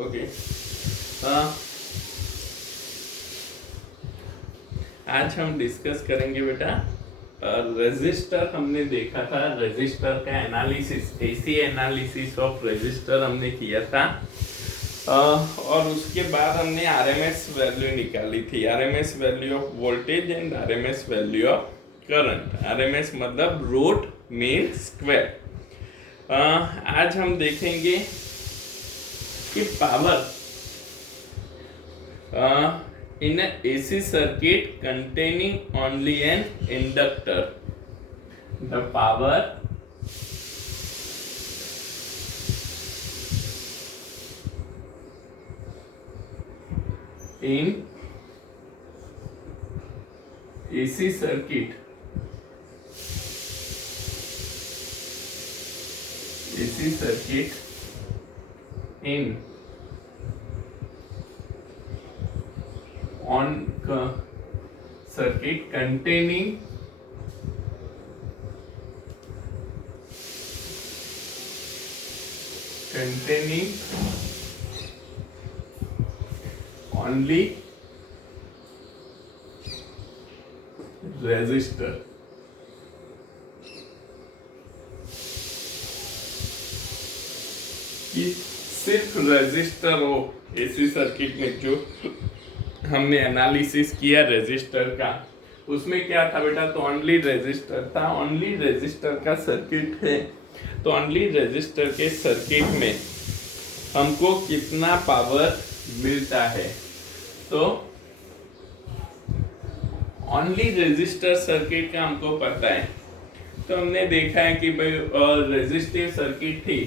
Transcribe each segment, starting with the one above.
Okay. आज हम discuss करेंगे बेटा रेजिस्टर। हमने देखा था रेजिस्टर का analysis, AC analysis of register हमने किया था। और उसके बाद हमने आरएमएस वैल्यू निकाली थी, RMS value of voltage and RMS value of current. RMS मतलब रूट मीन स्क्वायर। आज हम देखेंगे कि power in a AC circuit containing only an inductor, the power in AC circuit in circuit containing only resistor। कि सिर्फ resistor हो AC circuit में। जो हमने एनालिसिस किया रेजिस्टर का, उसमें क्या था बेटा, तो ओनली रेजिस्टर था, ओनली रेजिस्टर का सर्किट है। तो ओनली रेजिस्टर के सर्किट में हमको कितना पावर मिलता है, तो ओनली रेजिस्टर सर्किट का हमको पता है। तो हमने देखा है कि भाई रेजिस्टिव सर्किट थी,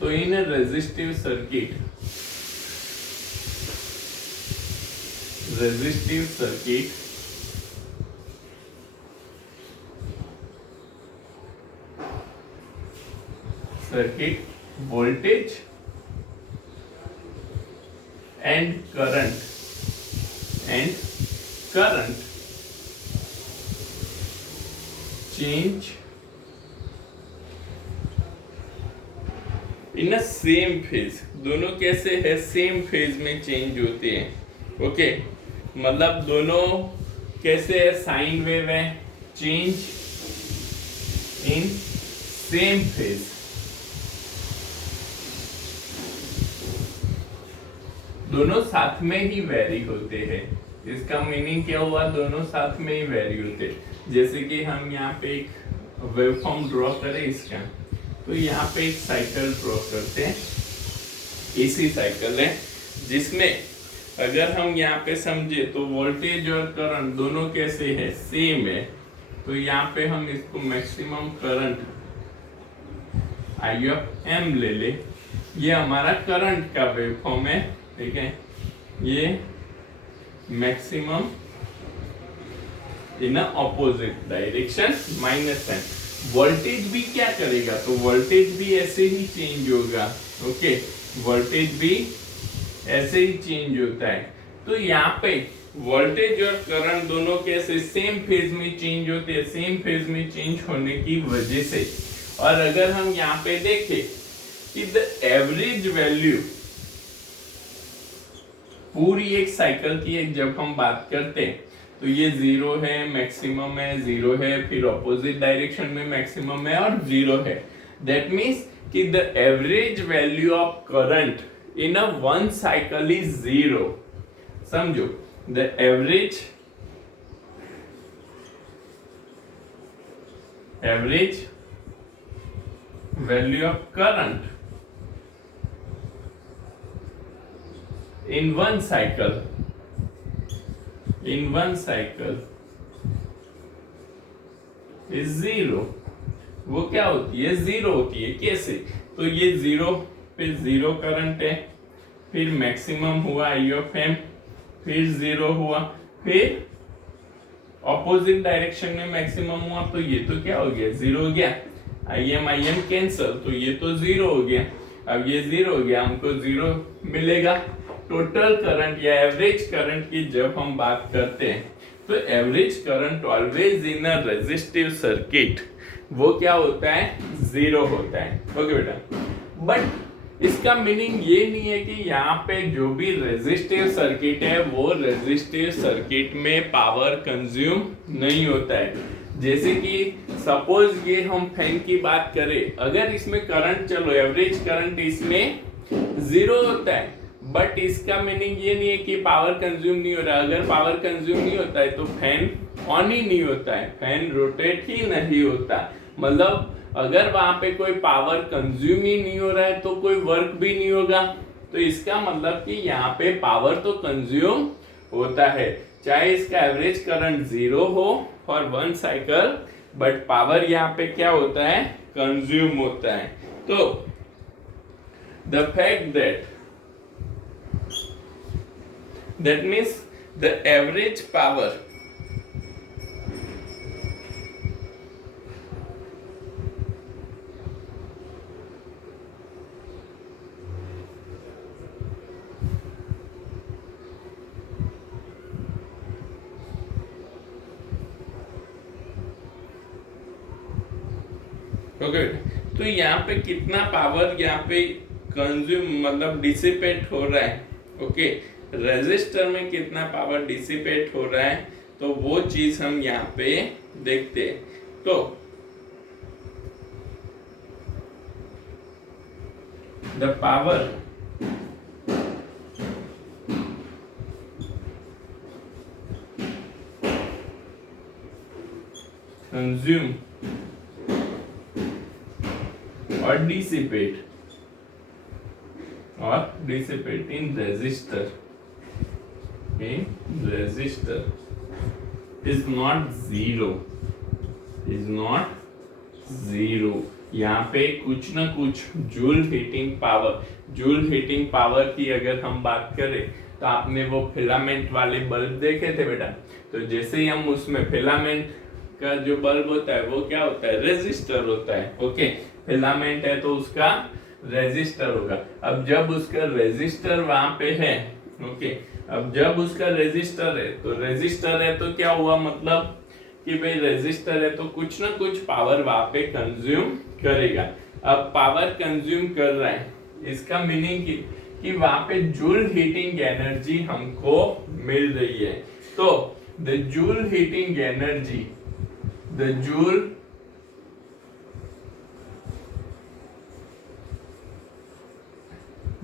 तो in resistive circuit voltage and current change in a same phase. दोनों कैसे है, सेम फेज में चेंज होते हैं। ओके, मतलब दोनों कैसे है, साइन वेव है, चेंज इन सेम फेज। दोनों साथ में ही वेरी होते हैं। इसका मीनिंग क्या हुआ, दोनों साथ में ही वेरी होते हैं। जैसे कि हम यहाँ पे एक वेवफॉर्म ड्रॉ करें इसका, तो यहाँ पे एक साइकिल ड्रॉ करते हैं, एसी साइकिल है, जिसमें अगर हम यहाँ पे समझे तो वोल्टेज और करंट दोनों कैसे है, सेम है। तो यहाँ पे हम इसको maximum current I of M ले ले। ये हमारा करंट का वेवफॉर्म है, ठीक है। ये maximum in opposite direction minus M. Voltage भी क्या करेगा, तो वोल्टेज भी ऐसे ही चेंज होगा। ओके, वोल्टेज भी ऐसे ही चेंज होता है। तो यहाँ पे वोल्टेज और करंट दोनों कैसे सेम फेज में चेंज होते हैं, सेम फेज में चेंज होने की वजह से। और अगर हम यहाँ पे देखें कि द एवरेज वैल्यू पूरी एक साइकिल की जब हम बात करते हैं, तो ये जीरो है, मैक्सिमम है, जीरो है, फिर ऑपोजिट डायरेक्शन में मैक्सिमम है और जीरो है। दैट मीन्स कि the average value of current in a one cycle is zero. समझो, the average value of current in one cycle is zero। वो क्या होती है, जीरो होती है। कैसे, तो ये जीरो पे जीरो करंट है, फिर मैक्सिमम हुआ आई ऑफ एम, फिर जीरो हुआ, फिर ऑपोजिट डायरेक्शन में मैक्सिमम हुआ, तो ये तो क्या हो गया, जीरो हो गया। आई एम कैंसल, तो ये तो जीरो हो गया। अब ये जीरो हो गया, हमको जीरो मिलेगा। टोटल करंट या एवरेज करंट की जब हम बात करते हैं, तो average current always in a resistive circuit वो क्या होता है, जीरो होता है। ओके बेटा, बट इसका मीनिंग ये नहीं है कि यहाँ पे जो भी रेजिस्टिव सर्किट है वो रेजिस्टिव सर्किट में पावर कंज्यूम नहीं होता है। जैसे कि सपोज ये हम फैन की बात करें, अगर इसमें करंट चलो एवरेज करंट इसमें 0 होता है, बट इसका मीनिंग ये नहीं है कि पावर कंज्यूम नहीं हो रहा है। अगर पावर कंज्यूम नहीं होता है तो फैन ऑन ही नहीं होता है, फैन रोटेट ही नहीं होता। मतलब अगर वहां पे कोई पावर कंज्यूम ही नहीं हो रहा है तो कोई वर्क भी नहीं होगा। तो इसका मतलब कि यहाँ पे पावर तो कंज्यूम होता है, चाहे इसका एवरेज करंट 0 हो फॉर 1 साइकिल, बट पावर यहाँ पे क्या होता है, कंज्यूम होता है। तो the fact that means the average power okay तो यहाँ पे कितना पावर यहाँ पे कंज्यूम मतलब डिसिपेट हो रहा है, ओके रेजिस्टर में कितना पावर डिसिपेट हो रहा है, तो वो चीज हम यहाँ पे देखते हैं। तो द पावर कंज्यूम और dissipate in resistor is not zero। यहाँ पे कुछ ना कुछ जूल हीटिंग पावर की अगर हम बात करें तो आपने वो फिलामेंट वाले बल्ब देखे थे बेटा, तो जैसे ही हम उसमें फिलामेंट का जो बल्ब होता है वो क्या होता है, रेजिस्टर होता है। ओके फिलामेंट है तो उसका रेजिस्टर होगा। अब जब उसका रेजिस्टर वहां पे है, ओके अब जब उसका रेजिस्टर है तो क्या हुआ, मतलब कि भाई रेजिस्टर है तो कुछ ना कुछ पावर वहां पे कंज्यूम करेगा। अब पावर कंज्यूम कर रहा है, इसका मीनिंग कि वहां पे जूल हीटिंग एनर्जी हमको मिल रही है। तो the joule heating energy, the joule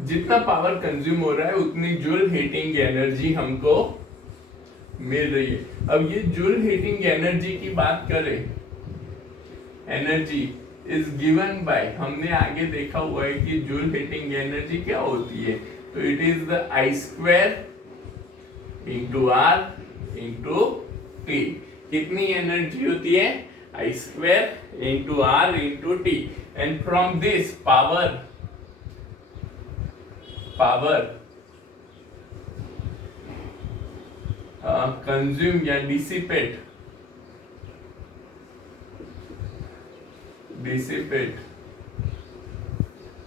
जितना पावर कंज्यूम हो रहा है उतनी जूल हीटिंग एनर्जी हमको मिल रही है। अब ये जूल हीटिंग एनर्जी की बात करें, एनर्जी इज गिवन बाय, हमने आगे देखा हुआ है कि जूल हीटिंग एनर्जी क्या होती है, तो it is the I square into R into T. कितनी एनर्जी होती है, I square into R into T. And from this power consume या डिसिपेट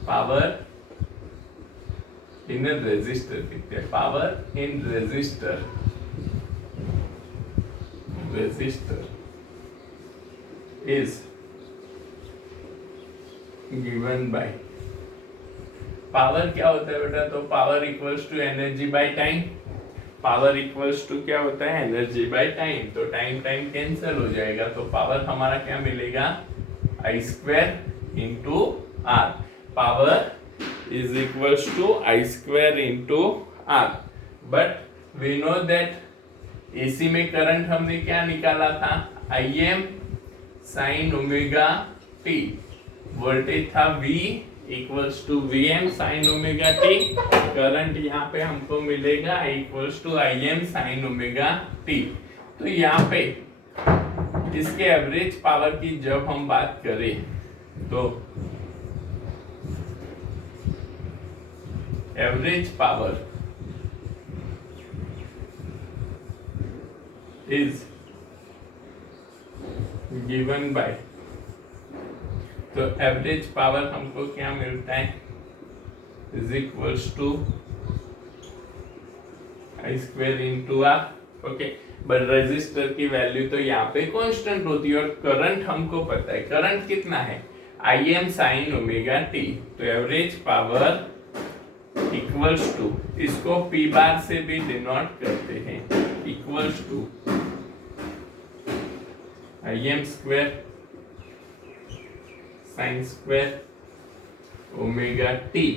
पावर इन रेजिस्टर, कितने power in resistor is given by, power क्या होता है बेटा, तो power equals to energy by time. Power equals to क्या होता है, एनर्जी बाय टाइम। तो टाइम कैंसिल हो जाएगा, तो पावर हमारा क्या मिलेगा, I square into R. Power is equals to I square into R. But we know that AC में करंट हमने क्या निकाला था, I M sine omega T. Voltage था V equals to Vm sine omega T. Current यहाँ पे हमको मिलेगा I equals to Im sine omega T. तो यहाँ पे इसके एवरेज पावर की जब हम बात करें तो average power is given by, तो एवरेज पावर हमको क्या मिलता है, is equals to I square into R. Okay but register की वैल्यू तो यहाँ पे कांस्टेंट होती है और करंट हमको पता है, करंट कितना है, I M sine omega T. तो एवरेज पावर इक्वल्स टू, इसको पी बार से भी डिनोट करते हैं, equals to I M square sine square omega T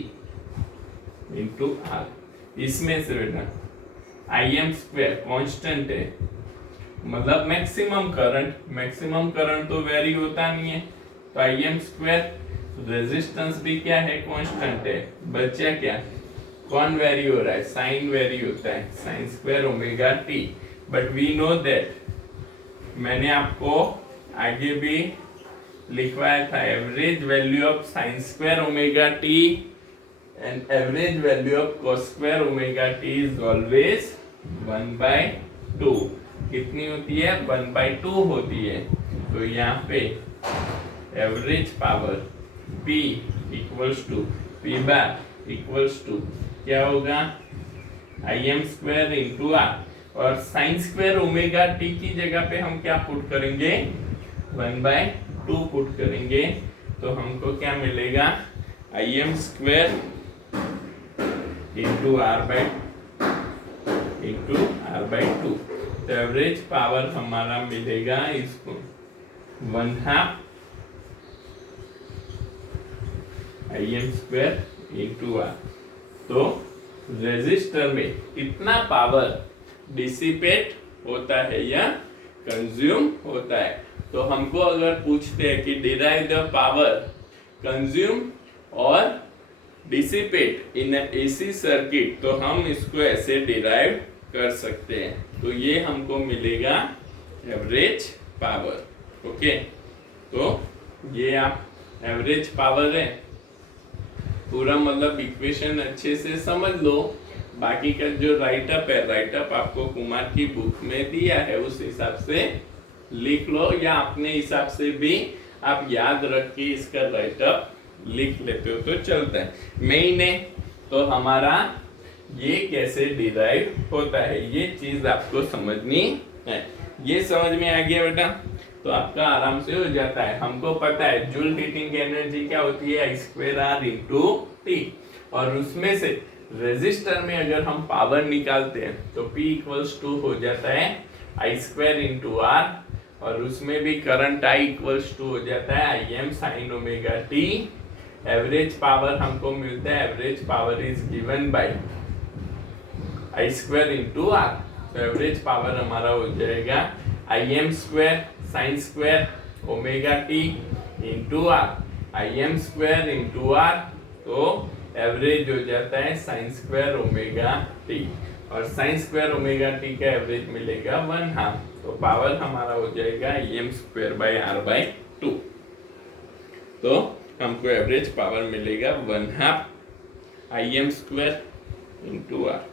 into R. इसमें से बेटा आई एम स्क्वायर कांस्टेंट है, मतलब मैक्सिमम करंट तो वेरी होता नहीं है, तो आई एम स्क्वायर, रेजिस्टेंस भी क्या है, कांस्टेंट है। बचा क्या, कौन वेरी हो रहा है, साइन वेरी होता है, sine square omega T. But we know that, मैंने आपको आगे भी लिखवाया था, average value of sine square omega T and average value of cos square omega T is always 1/2। कितनी होती है, 1/2 होती है। तो यहाँ पे average power P equals to P bar equals to क्या होगा, I M square into R, और साइन स्क्वायर ओमेगा टी की जगह पे हम क्या पुट करेंगे, 1/2 पुट करेंगे। तो हमको क्या मिलेगा, I M square into R by two. तो एवरेज पावर हमारा मिलेगा इसको 1/2 I M square into R. तो रेजिस्टर में कितना पावर डिसिपेट होता है या कंज्यूम होता है। तो हमको अगर पूछते हैं कि डिराइव द पावर कंज्यूम और डिसिपेट इन एसी सर्किट, तो हम इसको ऐसे डिराइव कर सकते हैं। तो ये हमको मिलेगा एवरेज पावर। ओके, तो ये आप एवरेज पावर है पूरा, मतलब इक्वेशन अच्छे से समझ लो। बाकी का जो राइटअप है, राइटअप आपको कुमार की बुक में दिया है, उस हिसाब से लिख लो, या अपने हिसाब से भी आप याद रख के इसका राइटअप लिख लेते हो तो चलता है। मेन है तो हमारा ये कैसे डिराइव होता है, ये चीज आपको समझनी है। ये समझ में आ गया बेटा, तो आपका आराम से हो जाता है। हमको पता है जूल हीटिंग एनर्जी क्या होती है, I2R इंटू टी, और उसमें से रेजिस्टर में अगर हम पावर निकालते हैं तो P इक्वल्स टू हो जाता है I2 इंटू आर, और उसमें भी करंट I इक्वल्स टू हो जाता है IM sine omega T. Average power हमको मिलता है, average power is given by I2 into R. तो एवरेज पावर हमारा हो जाएगा IM square sine square omega T into R, IM square into R. तो एवरेज हो जाता है साइन स्क्वायर ओमेगा टी, और साइन स्क्वायर ओमेगा टी का एवरेज मिलेगा 1/2। तो पावर हमारा हो जाएगा IM square by R by 2। तो हमको एवरेज पावर मिलेगा 1/2 IM स्क्वायर इंटू आर।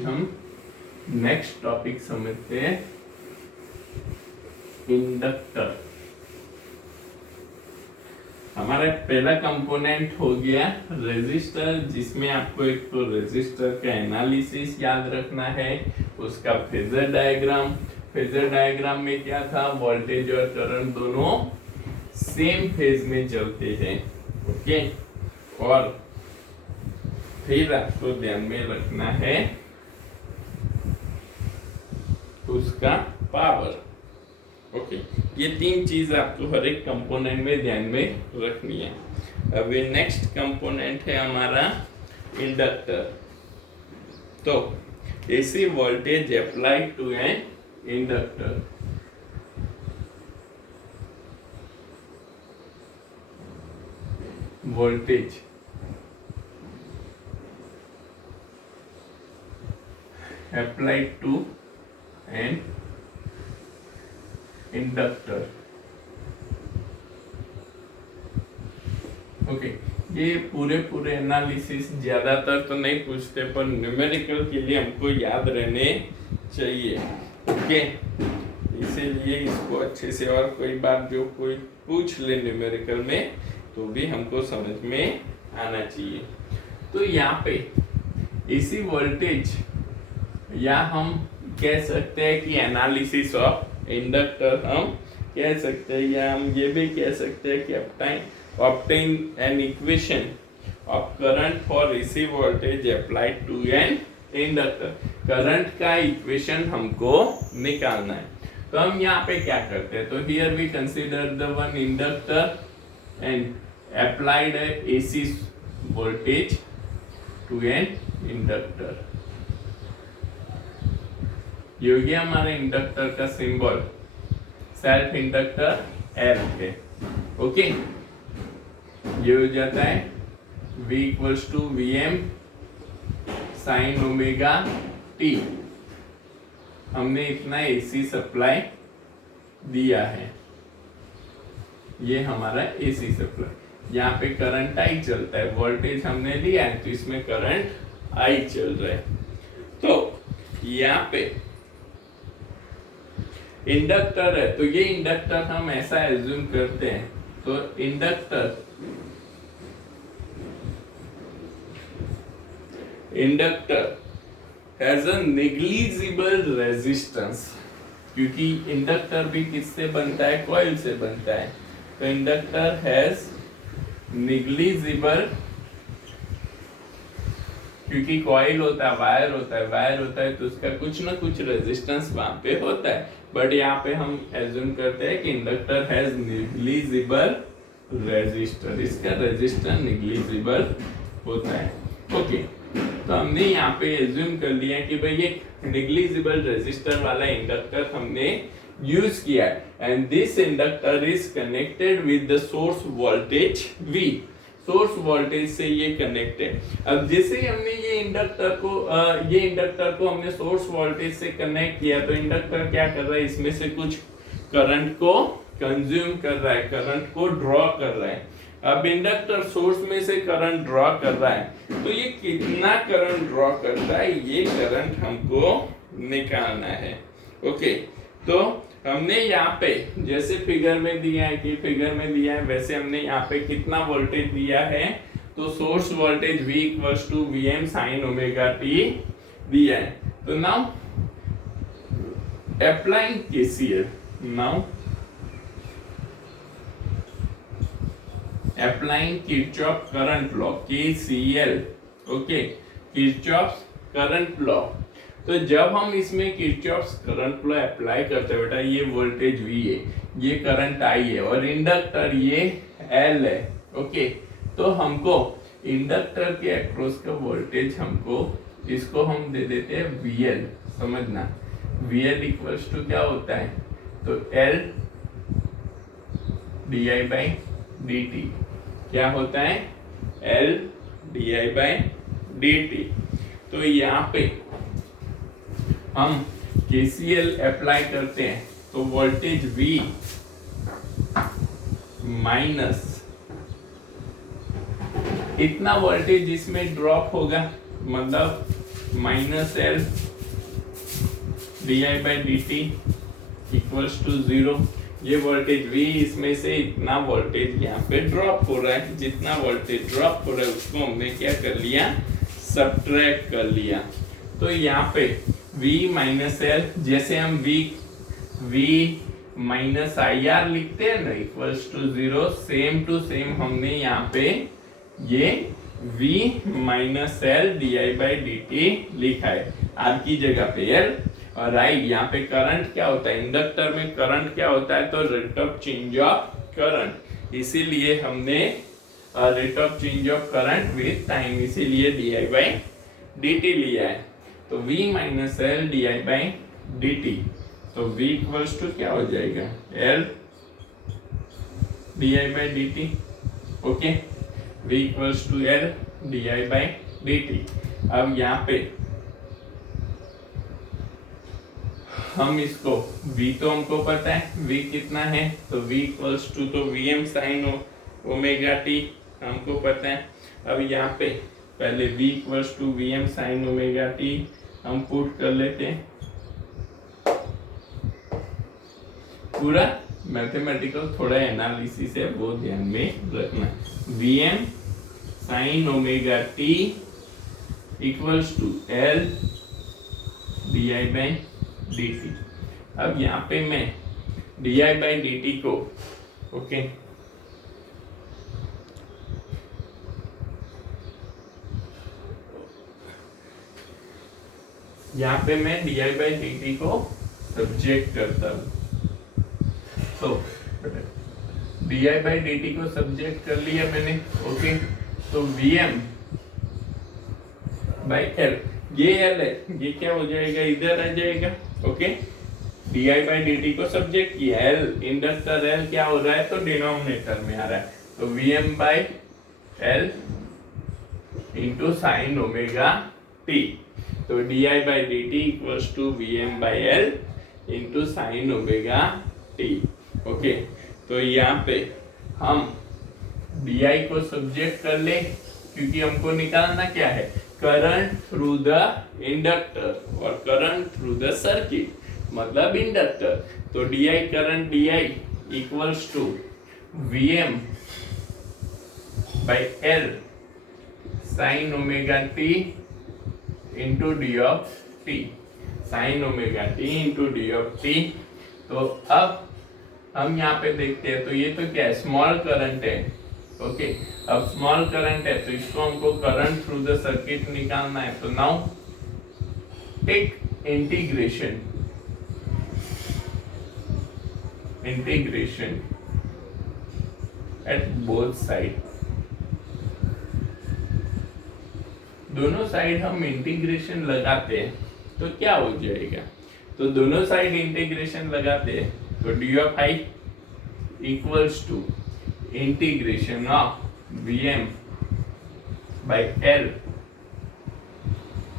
हम नेक्स्ट टॉपिक समझते हैं, इंडक्टर। हमारा पहला कंपोनेंट हो गया रेजिस्टर, जिसमें आपको एक तो रेजिस्टर का एनालिसिस याद रखना है, उसका फेजर डायग्राम। फेजर डायग्राम में क्या था, वोल्टेज और करंट दोनों सेम फेज में चलते हैं, ओके। और फिर आपको ध्यान में रखना है उसका पावर, ओके। ये तीन चीज आपको हर एक कंपोनेंट में ध्यान में रखनी है। अब ये नेक्स्ट कंपोनेंट है हमारा इंडक्टर। तो AC voltage applied to an inductor. Voltage applied to an inductor, okay. ये पूरे एनालिसिस ज्यादातर तो नहीं पूछते, पर न्यूमेरिकल के लिए हमको याद रहने चाहिए, ओके। इसीलिए इसको अच्छे से, और कोई बात जो कोई पूछ ले न्यूमेरिकल में तो भी हमको समझ में आना चाहिए। तो यहाँ पे एसी वोल्टेज, या हम कह सकते हैं कि एनालिसिस ऑफ इंडक्टर हम कह सकते हैं, या हम ये भी कह सकते हैं कि obtain an equation of current for AC voltage applied to an inductor। Current का इक्वेशन हमको निकालना है। तो हम यहाँ पे क्या करते हैं, तो here we consider the one inductor and applied AC voltage to an inductor। ये हो गया हमारे इंडक्टर का सिंबल, सेल्फ इंडक्टर L है, ओके। ये हो जाता है V equals to VM sine omega T। हमने इतना AC सप्लाई दिया है, ये हमारा AC सप्लाई। यहाँ पे करंट I चलता है, वोल्टेज हमने लिया है तो इसमें करंट I चल रहा है। तो यहाँ पे इंडक्टर है, तो ये इंडक्टर हम ऐसा एज्यूम करते हैं, तो inductor has a negligible resistance, क्योंकि इंडक्टर भी किससे बनता है, कॉइल से बनता है। तो इंडक्टर हैज नेग्लिजिबल, क्योंकि कॉइल होता है, वायर होता है तो उसका कुछ ना कुछ रेजिस्टेंस वहां पे होता है। बट यहाँ पे हम एज्यूम करते हैं कि इंडक्टर हैज नेग्लिजिबल रेजिस्टर, इसका रेजिस्टेंस नेग्लिजिबल होता है, ओके। तो हमने यहाँ पे एज्यूम कर लिया कि भाई ये नेग्लिजिबल रेजिस्टर वाला इंडक्टर हमने यूज किया है, and this inductor is connected with the source voltage V। Source voltage से ये कनेक्ट है। अब जैसे ही हमने ये इंडक्टर को हमने सोर्स वोल्टेज से कनेक्ट किया, तो इंडक्टर क्या कर रहा है, इसमें से कुछ करंट को कंज्यूम कर रहा है, करंट को ड्रॉ कर रहा है। अब इंडक्टर सोर्स में से करंट ड्रॉ कर रहा है, तो ये कितना करंट ड्रॉ करता है, ये करंट हमको निकालना है, ओके। तो हमने यहाँ पे जैसे फिगर में दिया है वैसे हमने यहाँ पे कितना वोल्टेज दिया है, तो source voltage V equals to VM sine omega T दिया है। तो now applying KCL, now applying Kirchhoff current law, KCL, okay, Kirchhoff current law. तो जब हम इसमें किरचॉफ्स करंट लॉ अप्लाई करते हैं बेटा, ये वोल्टेज V है, ये करंट I है, और इंडक्टर ये L है, ओके। तो हमको इंडक्टर के अक्रॉस का वोल्टेज हमको, इसको हम दे देते हैं VL, समझना। VL इक्वल्स टू क्या होता है, तो L di by dt, क्या होता है, L di by dt। तो यहाँ पे हम KCL अप्लाई करते हैं, तो वोल्टेज V माइनस इतना वोल्टेज इसमें ड्रॉप होगा, मतलब minus L D I by D T equals to 0। ये वोल्टेज V, इसमें से इतना वोल्टेज यहाँ पे ड्रॉप हो रहा है, जितना वोल्टेज ड्रॉप हो रहा है उसको हमने क्या कर लिया, सब्ट्रैक्ट कर लिया। तो यहाँ पे V माइनस एल, जैसे हम V माइनस आई आर लिखते हैं ना equals to 0, same to same हमने यहाँ पे ये V minus L D I by D T लिखा है, आर की जगह पे एल और आई। यहाँ पे करंट क्या होता है, इंडक्टर में करंट क्या होता है, तो rate of change of current, इसीलिए हमने rate of change of current with time, इसीलिए D I by D T लिया है। तो V minus L D I by D T, तो V इक्वल्स टू क्या हो जाएगा, L D I by D T. Okay, V equals to L D I by D T. अब यहाँ पे हम इसको V तो हमको पता है V कितना है, तो V इक्वल्स टू तो Vm साइन ओमेगा टी हमको पता है। अब यहाँ पे पहले V equals to Vm sine omega T हम पुट कर लेते हैं, पूरा मैथमेटिकल थोड़ा एनालिसिस है वो ध्यान में रखना। Vm sine omega T equals to L D I by D T. अब यहाँ पे मैं D I by D T को यहाँ पे मैं D I by D T को सब्जेक्ट करता हूँ, तो D I by D T को सब्जेक्ट कर लिया मैंने। ओके, तो वी एम बाई एल, ये एल है, ये क्या हो जाएगा, इधर आ जाएगा। Okay, D I by D T को सब्जेक्ट किया, एल इंडक्टर एल क्या हो रहा है, तो डिनोमिनेटर में आ रहा है, तो V M by L into sine omega T, तो D I by D T equals to V M by L into sine omega T. Okay, तो यहाँ पे हम डी आई को सब्जेक्ट कर ले, क्योंकि हमको निकालना क्या है, करंट थ्रू द इंडक्टर और करंट थ्रू द सर्किट, मतलब इंडक्टर। तो D I current D I equals to V M by L sine omega T into D of T, sine omega T into D of T. तो अब हम यहाँ पे देखते हैं, तो ये तो क्या है, स्मॉल करंट है। ओके, अब स्मॉल करंट है तो इसको हमको करंट थ्रू द सर्किट निकालना है, तो now take integration at both side, दोनों साइड हम इंटीग्रेशन लगाते हैं तो क्या हो जाएगा, तो दोनों साइड इंटीग्रेशन लगाते हैं तो D of I equals to integration of Vm by L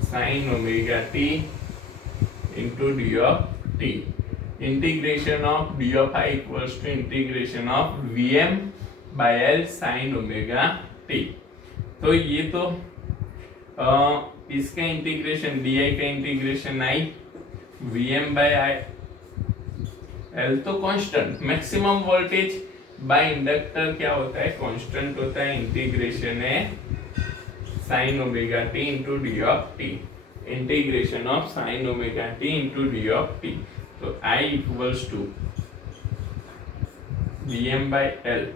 sin omega t into d of t. Integration of d of I equals to integration of Vm by L sin omega t. तो ये तो इसका integration di का integration I, Vm by I L तो constant, maximum voltage by inductor क्या होता है, constant होता है, इंटीग्रेशन है sine omega T into D of T, integration of sine omega T into D of T. तो I equals to V M by L,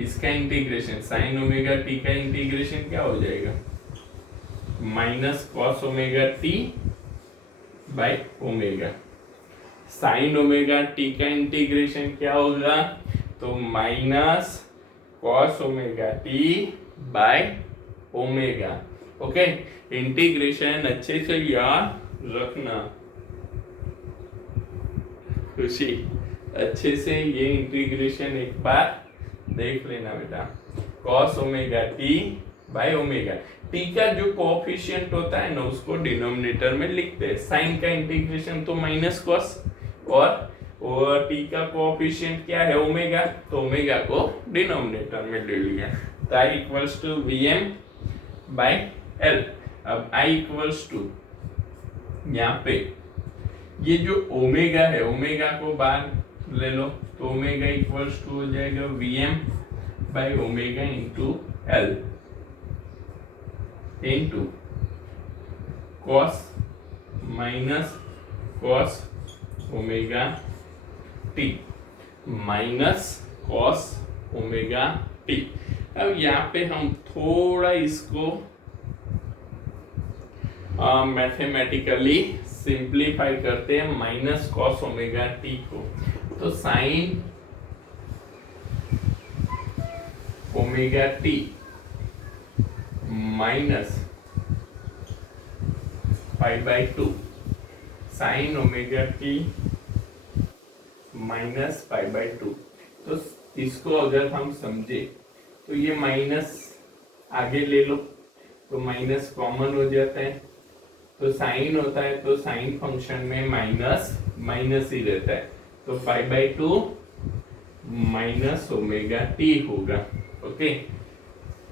इसका integration sine omega T का integration क्या हो जाएगा, minus cos omega T by omega, sine omega T का integration क्या होगा, तो minus cos omega T by omega. Okay, integration अच्छे से याद रखना खुशी, अच्छे से ये इंटीग्रेशन एक बार देख लेना बेटा, cos omega T by omega, T का जो कोएफिशिएंट होता है ना उसको डिनोमिनेटर में लिखते हैं, साइन का इंटीग्रेशन तो माइनस कॉस, और टी का कोएफिशिएंट क्या है, ओमेगा, तो ओमेगा को डिनोमिनेटर में ले लिया, तो I equals to V M by L. अब I इक्वल्स टू यहाँ पे ये जो ओमेगा है, ओमेगा को बाहर ले लो तो ओमेगा इक्वल्स टू हो जाएगा Vm by omega into L into cos minus cos omega T minus cos omega T. अब यहाँ पे हम थोड़ा इसको मैथमेटिकली सिंप्लीफाई करते हैं माइनस कॉस ओमेगा टी को, तो sign omega T minus pi by two sign omega T minus pi by two. तो इसको अगर हम समझे तो ये माइनस आगे ले लो तो माइनस कॉमन हो जाता है, तो साइन होता है तो साइन फंक्शन में माइनस माइनस ही रहता है, तो पाई by two minus omega T होगा। ओके,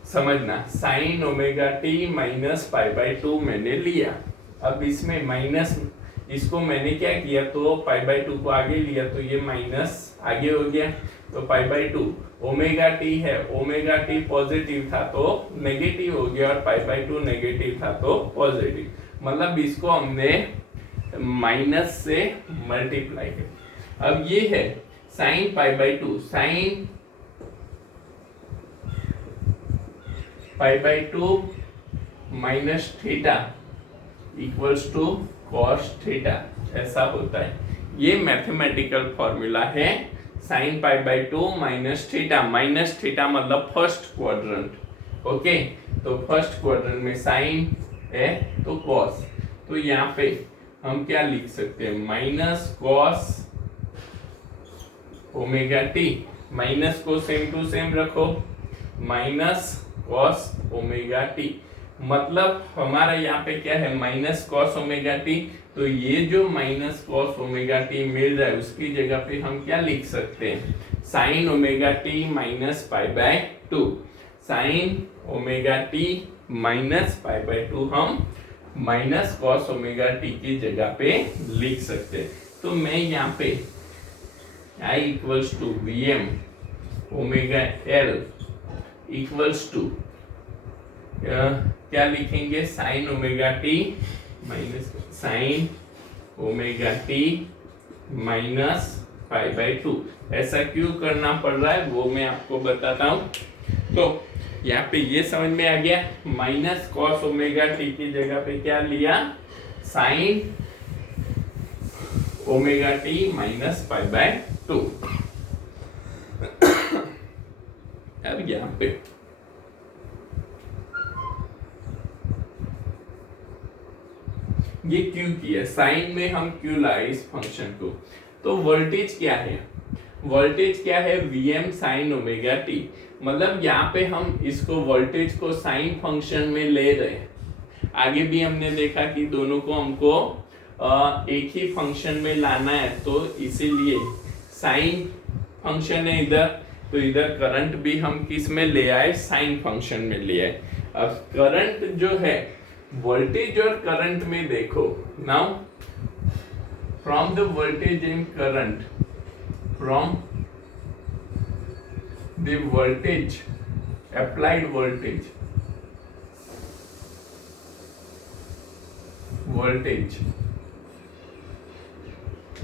समझना sign omega T minus pi by to मैंने लिया। अब इसमें माइनस, इसको मैंने क्या किया तो पाई बाई टू को आगे लिया तो ये माइनस आगे हो गया, तो पाई बाई टू ओमेगा टी है, ओमेगा टी पॉजिटिव था तो नेगेटिव हो गया और पाई बाई टू नेगेटिव था तो पॉजिटिव, मतलब इसको हमने माइनस से मल्टीप्लाई किया। अब ये है sine pi by two, sine pi by two minus theta equals to cos theta, ऐसा होता है। ये मैथमेटिकल फॉर्मूला है sine pi by two minus theta मतलब फर्स्ट क्वाड्रेंट। ओके, तो फर्स्ट क्वाड्रेंट में साइन है तो कॉस, तो यहाँ पे हम क्या लिख सकते हैं minus cos omega T, minus को सेम टू सेम रखो माइनस कॉस ओमेगा टी, मतलब हमारा यहाँ पे क्या है माइनस कॉस ओमेगा टी, तो ये जो माइनस कॉस ओमेगा टी मिल रहा है उसकी जगह पे हम क्या लिख सकते हैं sign omega T minus pi by two, sign omega T minus pi by two हम माइनस कॉस ओमेगा टी की जगह पे लिख सकते हैं। तो मैं यहाँ पे I equals to Vm omega L equals to क्या लिखेंगे sine omega T minus sine omega T minus pi by two. ऐसा क्यों करना पड़ रहा है वो मैं आपको बताता हूँ। तो यहाँ पे ये समझ में आ गया, माइनस कॉस ओमेगा टी की जगह पे क्या लिया sign omega T minus pi by two. अब यहाँ पे ये क्यों किया, साइन में हम क्यों लाए इस फंक्शन को, तो वोल्टेज क्या है, वोल्टेज क्या है Vm साइन ओमेगा टी, मतलब यहाँ पे हम इसको वोल्टेज को साइन फंक्शन में ले रहे हैं। आगे भी हमने देखा कि दोनों को हमको एक ही फंक्शन में लाना है, तो इसीलिए साइन फंक्शन है इधर, तो इधर करंट भी हम किस में ले आए साइन फंक्शन में ले आए। अब करंट जो है वोल्टेज और करंट में देखो, now from the voltage and current, from the voltage applied voltage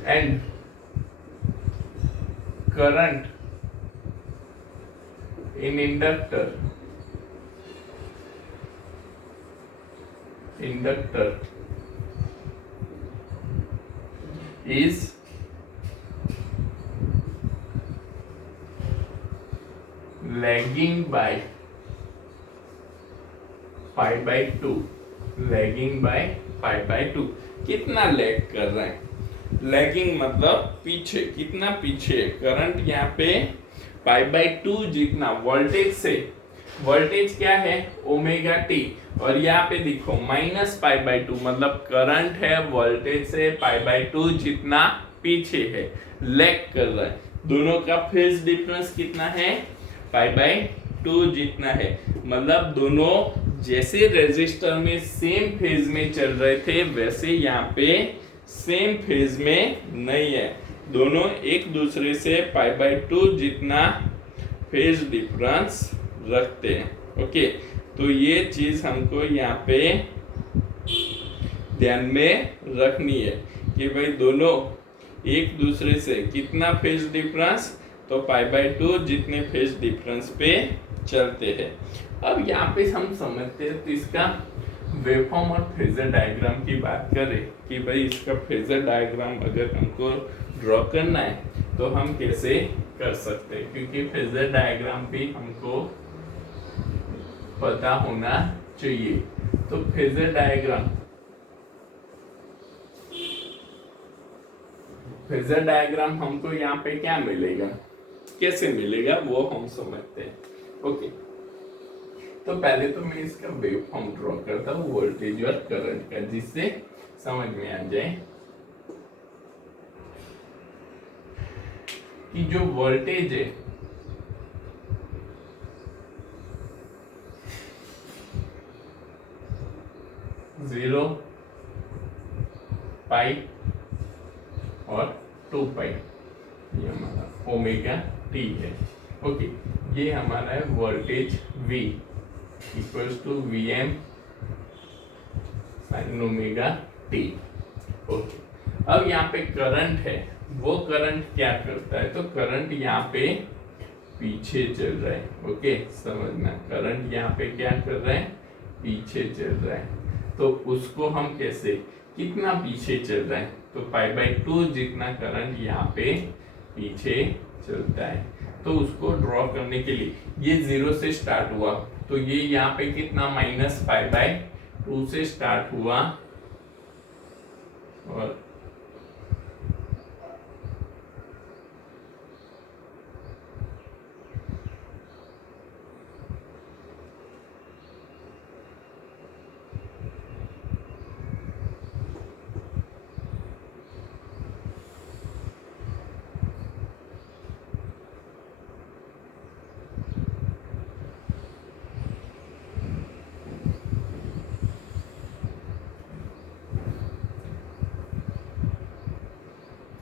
and current in inductor is lagging by pi by 2, lagging by pi by 2। कितना लैग कर रहा है, लैगिंग मतलब पीछे, कितना पीछे, करंट यहाँ पे पाई बाई टू जितना वोल्टेज से, वोल्टेज क्या है ओमेगा टी, और यहाँ पे देखो माइनस पाई बाई टू मतलब करंट है वोल्टेज से पाई बाई टू जितना पीछे है, लैग कर रहा है। दोनों का फेज डिफरेंस कितना है पाई बाई 2 जितना है, मतलब दोनों जैसे रेजिस्टर में सेम फेज में चल रहे थे वैसे यहाँ पे सेम फेज में नहीं है, दोनों एक दूसरे से π/2 जितना फेज डिफरेंस रखते हैं। ओके, तो ये चीज हमको यहाँ पे ध्यान में रखनी है कि भाई दोनों एक दूसरे से कितना फेज डिफरेंस, तो π/2 जितने फेज डिफरेंस पे चलते हैं। अब यहाँ पे हम समझते हैं तो इसका वेवफॉर्म और फेजर डायग्राम की बात करें कि भाई इसका फेजर डायग्राम अगर हमको ड्रॉ करना है तो हम कैसे कर सकते हैं, क्योंकि फेजर डायग्राम भी हमको पता होना चाहिए। तो फेजर डायग्राम हमको यहाँ पे क्या मिलेगा, कैसे मिलेगा वो हम समझते हैं। ओके, तो पहले तो मैं इसका वेव फॉर्म ड्रॉ करता हूँ वोल्टेज और करंट का, जिससे समझ में आ जाए कि जो वोल्टेज है जीरो, पाई और 2 पाई, ये हमारा ओमेगा टी है। ओके, ये हमारा है voltage V equals to Vm sine omega T. Okay, अब यहाँ पे करंट है, वो करंट क्या करता है, तो करंट यहाँ पे पीछे चल रहा है। ओके, समझना, करंट यहाँ पे क्या कर रहा है, पीछे चल रहा है। तो उसको हम कैसे, कितना पीछे चल रहा है, तो π/2 जितना करंट यहाँ पे पीछे चलता है। तो उसको ड्रॉ करने के लिए ये 0 से स्टार्ट हुआ, तो ये यहाँ पे कितना -π/2 से स्टार्ट हुआ और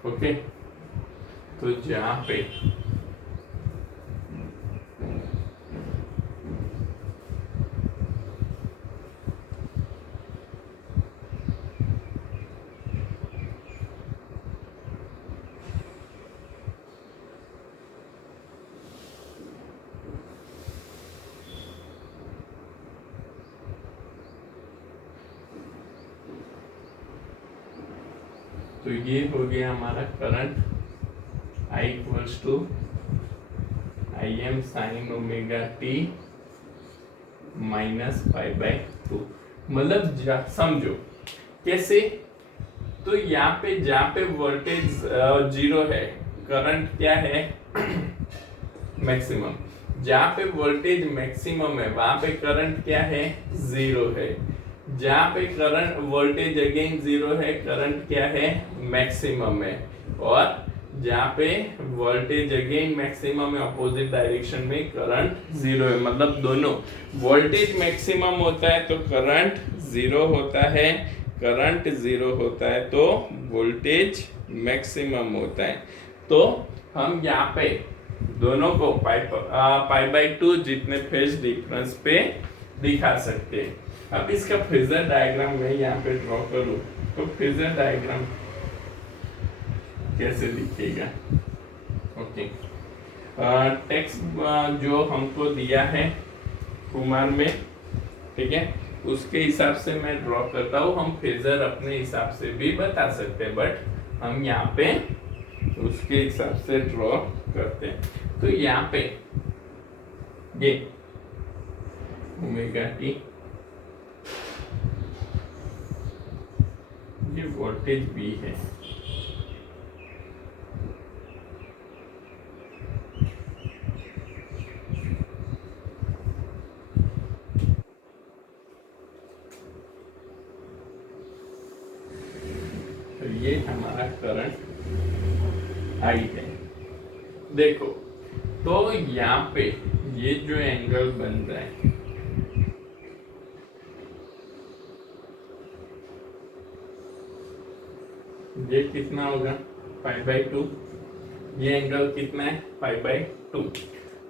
ओके, तो जहाँ पे तो ये हो गया हमारा current I equals to Im sine omega T -π/2। मतलब समझो कैसे, तो यहाँ पे जहाँ पे वोल्टेज 0 है, करंट क्या है मैक्सिमम, जहाँ पे वोल्टेज मैक्सिमम है वहां पे करंट क्या है, 0 है। जहाँ पे करंट वोल्टेज अगेन 0 है, करंट क्या है, मैक्सिमम है। और जहाँ पे वोल्टेज अगेन मैक्सिमम है अपोजिट डायरेक्शन में, करंट 0 है। मतलब दोनों वोल्टेज मैक्सिमम होता है तो करंट 0 होता है, करंट 0 होता है तो वोल्टेज मैक्सिमम होता है। तो हम यहाँ पे दोनों को π/2 जितने फेज डिफरेंस पे दिखा सकते हैं। अब इसका फेजर डायग्राम मैं यहाँ पे ड्रॉ करूँ तो फेजर डायग्राम कैसे दिखेगा। ओके, टेक्स्ट जो हमको दिया है कुमार में, ठीक है, उसके हिसाब से मैं ड्रॉ करता हूँ। हम फेजर अपने हिसाब से भी बता सकते हैं, बट हम यहाँ पे उसके हिसाब से ड्रॉ करते हैं। तो यहाँ पे ये ओमेगा टी, ये वोल्टेज V है, तो ये हमारा करंट I है। देखो, तो यहाँ पे ये जो एंगल बन रहा है ये कितना होगा, 5/2। ये एंगल कितना है, 5/2।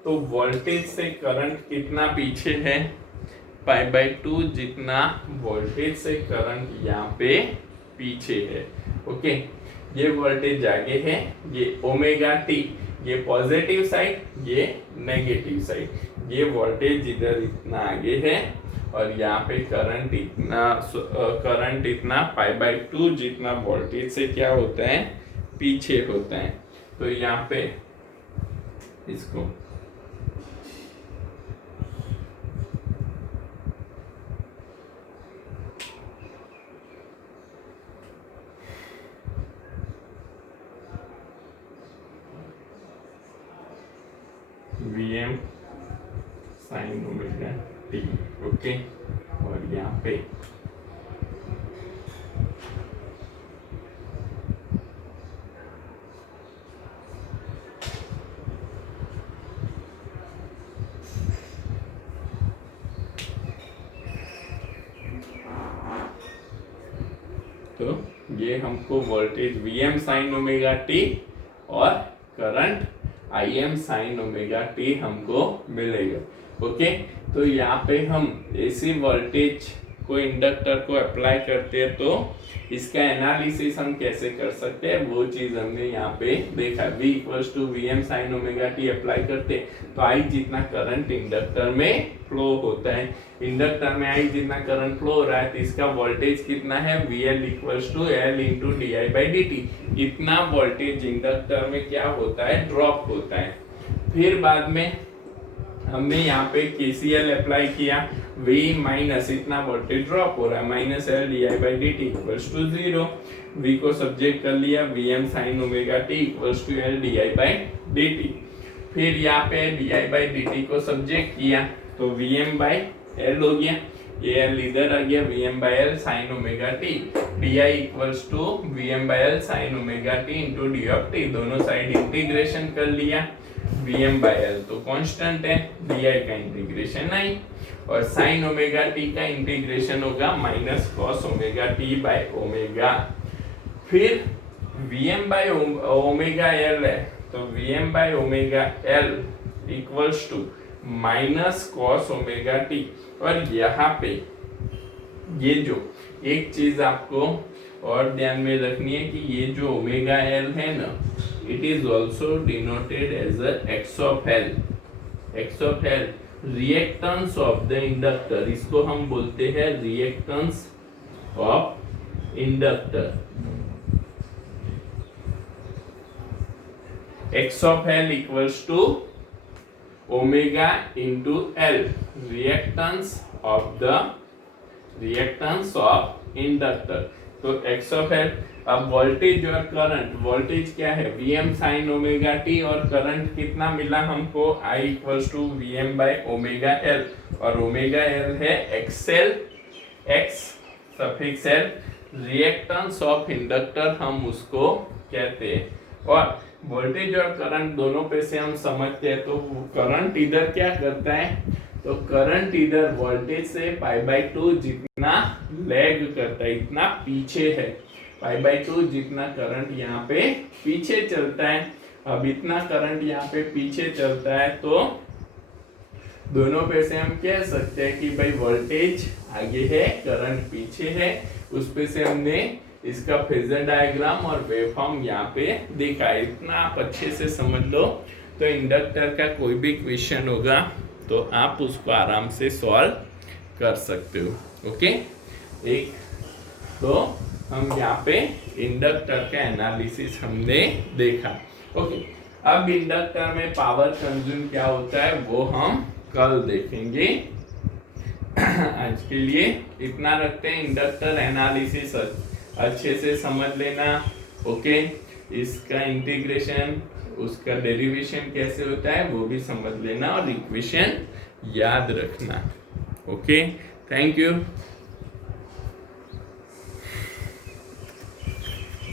तो वोल्टेज से करंट कितना पीछे है, 5/2 जितना वोल्टेज से करंट यहाँ पे पीछे है। ओके, ये वोल्टेज आगे है, ये ओमेगा टी, ये पॉजिटिव साइड, ये नेगेटिव साइड। ये वोल्टेज इधर इतना आगे है और यहाँ पे करंट इतना 5/2 जितना वोल्टेज से क्या होता है, पीछे होता है। तो यहाँ पे इसको Vm sin omega T. Okay, और यहाँ पे तो ये हमको voltage Vm sin omega T और current Im sin omega T हमको मिलेगा। ओके, तो यहाँ पे हम एसी वोल्टेज को इंडक्टर को अप्लाई करते हैं तो इसका एनालिसिस हम कैसे कर सकते हैं वो चीज हमने यहाँ पे देखा। V = Vm sin omega T apply करते तो I जितना करंट इंडक्टर में फ्लो होता है, इंडक्टर में I जितना करंट फ्लो हो रहा है तो इसका वोल्टेज कितना है, VL = L × di/dt। इतना वोल्टेज इंडक्टर में क्या होता है, ड्रॉप होता है। फिर बाद में हमने यहाँ पे KCL अप्लाई किया, V माइनस इतना वोल्टेज ड्रॉप हो रहा है, -L di/dt = 0। V को सब्जेक्ट कर लिया, Vm sin omega T = L di/dt। फिर यहाँ पे di/dt को सब्जेक्ट किया तो Vm/L हो गया, ये L इधर आ गया, Vm/L sin omega T. di = Vm/L sin omega T × d/t। दोनों साइड इंटीग्रेशन कर लिया, Vm/L तो कांस्टेंट है, di का इंटीग्रेशन आई और sin ओमेगा टी का इंटीग्रेशन होगा -cos ओमेगा t/ओमेगा। फिर Vm/ओमेगा/L है तो Vm/ओमेगा/L = -cos ओमेगा टी। और यहाँ पे ये जो एक चीज आपको और ध्यान में रखनी है कि ये जो ओमेगा एल है ना, it is also denoted as X of L. X of L reactance of the inductor, इसको हम बोलते हैं reactance of inductor. X of L equals to omega into L, reactance of inductor. तो X of L, अब voltage और current, voltage क्या है Vm sin omega T और करंट कितना मिला हमको, I = Vm/ओमेगा/L और ओमेगा एल है XL, X suffix L। Reactance of inductor हम उसको कहते हैं। और वोल्टेज और करंट दोनों पे से हम समझते हैं तो करंट इधर क्या करता है, तो करंट इधर वोल्टेज से π/2 जितना लैग करता है, इतना पीछे है, π/2 जितना करंट यहाँ पे पीछे चलता है। अब इतना करंट यहाँ पे पीछे चलता है तो दोनों पे से हम कह सकते हैं कि भाई वोल्टेज आगे है, करंट पीछे है। उस पे से हमने इसका फेजर डायग्राम और वेवफॉर्म यहाँ पे देखा है। इतना आप अच्छे से समझ लो तो इंडक्टर का कोई भी क्वेश्चन होगा तो आप उसको आराम से सॉल्व कर सकते हो। ओके, एक तो हम यहाँ पे इंडक्टर का एनालिसिस हमने देखा। ओके, अब इंडक्टर में पावर कंज्यूम क्या होता है वो हम कल देखेंगे। आज के लिए इतना रखते हैं। इंडक्टर एनालिसिस अच्छे से समझ लेना। ओके, इसका इंटीग्रेशन, उसका डेरिवेशन कैसे होता है वो भी समझ लेना और इक्वेशन याद रखना। Okay, thank you.